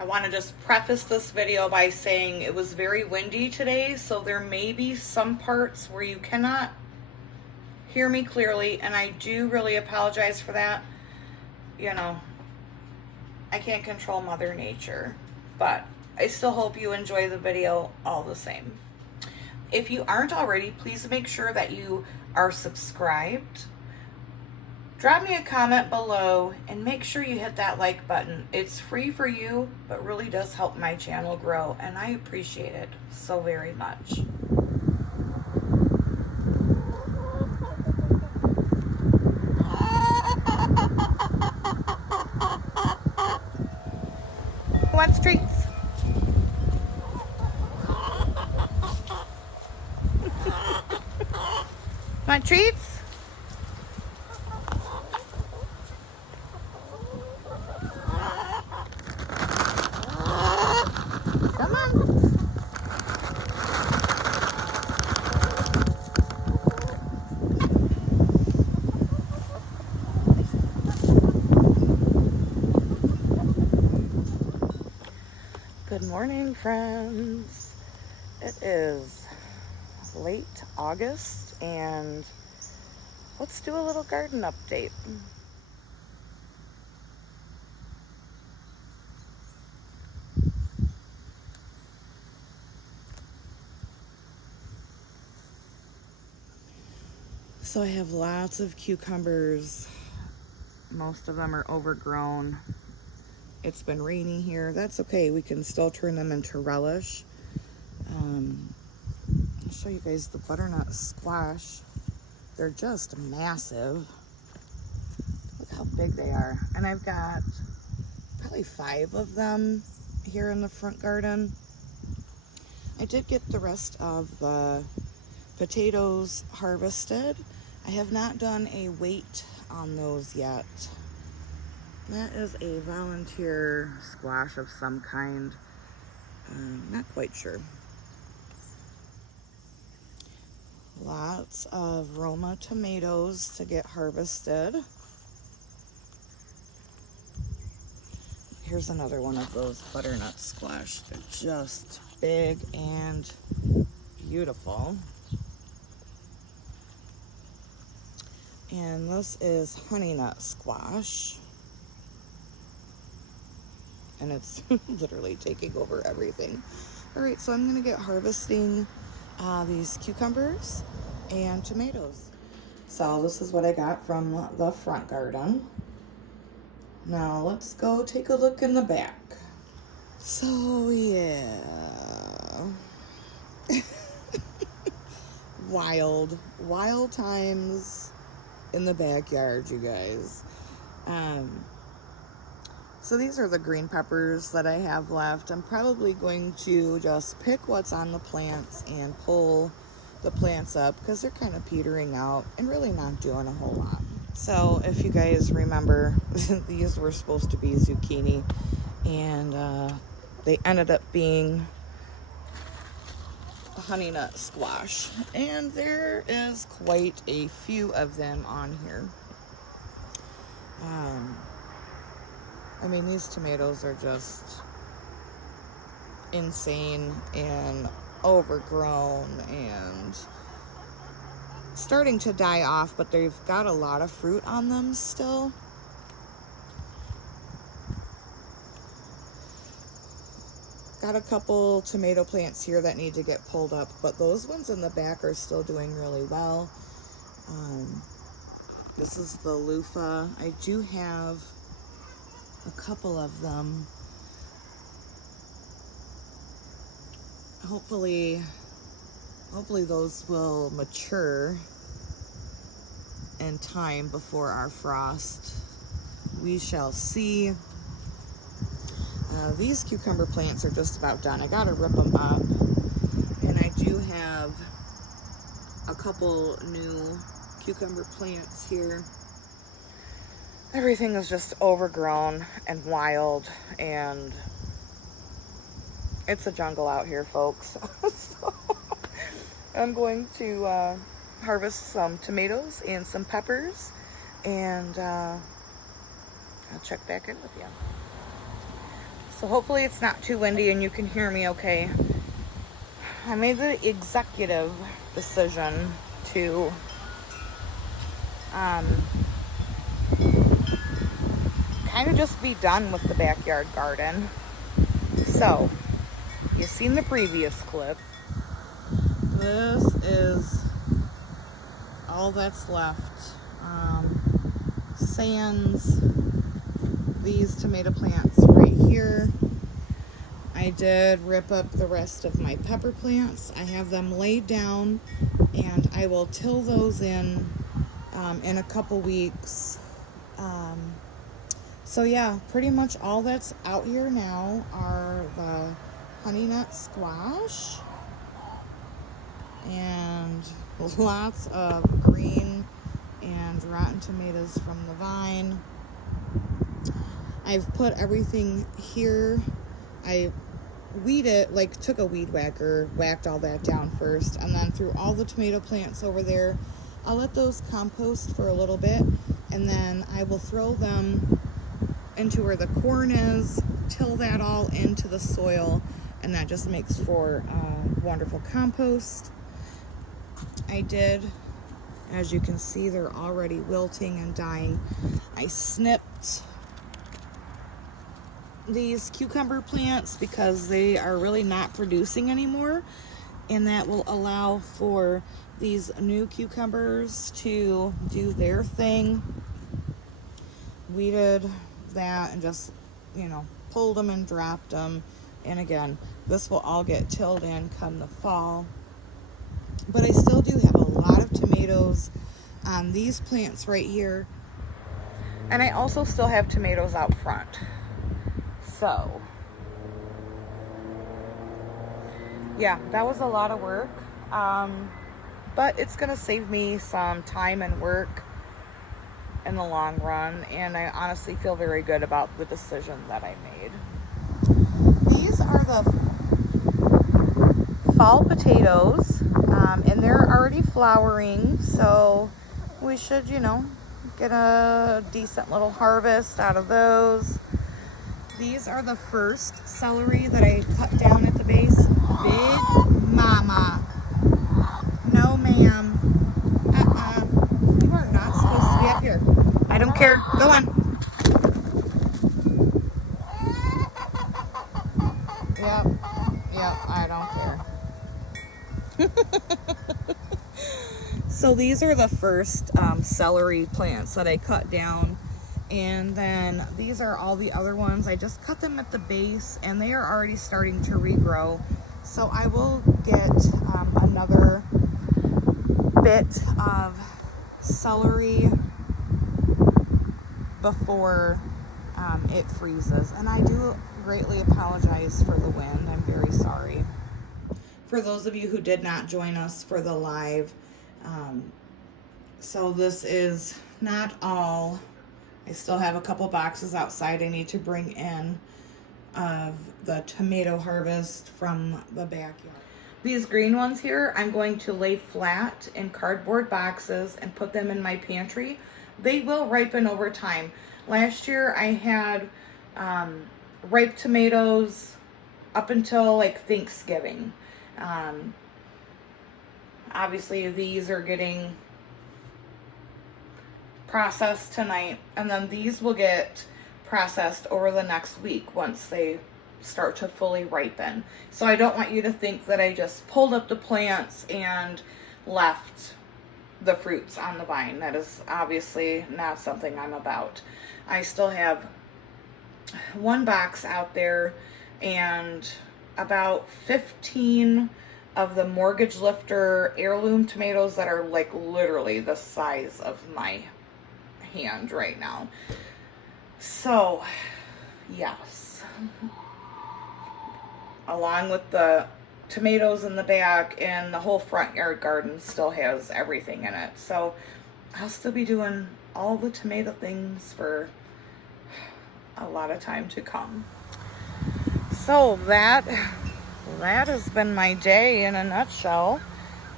I want to just preface this video by saying it was very windy today, so there may be some parts where you cannot hear me clearly, and I do really apologize for that. You know, I can't control Mother Nature, but I still hope you enjoy the video all the same. If you aren't already, please make sure that you are subscribed. Drop me a comment below and make sure you hit that like button. It's free for you, but really does help my channel grow, and I appreciate it so very much. Who wants treats? Want treats? Come on. Good morning, friends. It is late August, and let's do a little garden update. So I have lots of cucumbers. Most of them are overgrown. It's been rainy here. That's okay. We can still turn them into relish. I'll show you guys the butternut squash. They're just massive. Look how big they are. And I've got probably 5 of them here in the front garden. I did get the rest of the potatoes harvested. I have not done a weight on those yet. That is a volunteer squash of some kind. Not quite sure. Lots of Roma tomatoes to get harvested. Here's another one of those butternut squash. They're just big and beautiful. And this is honey nut squash. And it's literally taking over everything. All right, so I'm gonna get harvesting these cucumbers and tomatoes. So this is what I got from the front garden. Now let's go take a look in the back. So yeah. Wild times in the backyard, you guys. So these are the green peppers that I have left. I'm probably going to just pick what's on the plants and pull the plants up because they're kind of petering out and really not doing a whole lot. So if you guys remember, these were supposed to be zucchini, and they ended up being a honey nut squash. And there is quite a few of them on here. I mean, these tomatoes are just insane and overgrown and starting to die off, but they've got a lot of fruit on them still. Got a couple tomato plants here that need to get pulled up, but those ones in the back are still doing really well. This is the loofah. I do have a couple of them. Hopefully those will mature in time before our frost. We shall see. These cucumber plants are just about done. I gotta rip them up. And I do have a couple new cucumber plants here. Everything is just overgrown and wild, and it's a jungle out here, folks. So I'm going to harvest some tomatoes and some peppers, and I'll check back in with you. So hopefully it's not too windy and you can hear me okay. I made the executive decision to kind of just be done with the backyard garden. So, you've seen the previous clip. This is all that's left. Sans these tomato plants right here. I did rip up the rest of my pepper plants. I have them laid down and I will till those in a couple weeks. So yeah, pretty much all that's out here now are the honey nut squash and lots of green and rotten tomatoes from the vine. I've put everything here. I weeded, like took a weed whacker, whacked all that down first, and then threw all the tomato plants over there. I'll let those compost for a little bit, and then I will throw them into where the corn is, till that all into the soil, and that just makes for wonderful compost. I did, as you can see, they're already wilting and dying. I snipped these cucumber plants because they are really not producing anymore, and that will allow for these new cucumbers to do their thing. Weeded that and just, pulled them and dropped them. And again, this will all get tilled in come the fall. But I still do have a lot of tomatoes on these plants right here. And I also still have tomatoes out front. So, yeah, that was a lot of work. But it's going to save me some time and work in the long run. And I honestly feel very good about the decision that I made. These are the fall potatoes. And they're already flowering. So we should, get a decent little harvest out of those. These are the first celery that I cut down at the base. Big mama. No, ma'am. You are not supposed to be up here. I don't care. Go on. Yep, I don't care. So these are the first celery plants that I cut down. And then these are all the other ones. I just cut them at the base and they are already starting to regrow. So I will get another bit of celery before it freezes. And I do greatly apologize for the wind. I'm very sorry. For those of you who did not join us for the live, so this is not all. I still have a couple boxes outside I need to bring in of the tomato harvest from the backyard. These green ones here, I'm going to lay flat in cardboard boxes and put them in my pantry. They will ripen over time. Last year I had ripe tomatoes up until like Thanksgiving. Obviously these are getting processed tonight, and then these will get processed over the next week once they start to fully ripen. So I don't want you to think that I just pulled up the plants and left the fruits on the vine. That is obviously not something I'm about. I still have one box out there and about 15 of the Mortgage Lifter heirloom tomatoes that are like literally the size of my hand right now. So yes, along with the tomatoes in the back, and the whole front yard garden still has everything in it. So I'll still be doing all the tomato things for a lot of time to come. So that has been my day in a nutshell,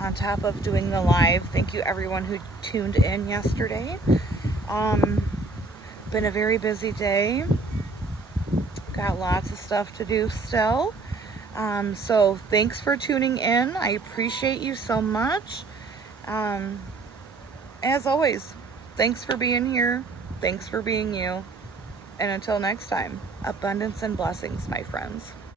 on top of doing the live. Thank you everyone who tuned in yesterday. Been a very busy day. Got lots of stuff to do still. So thanks for tuning in. I appreciate you so much. As always, thanks for being here. Thanks for being you. And until next time, abundance and blessings, my friends.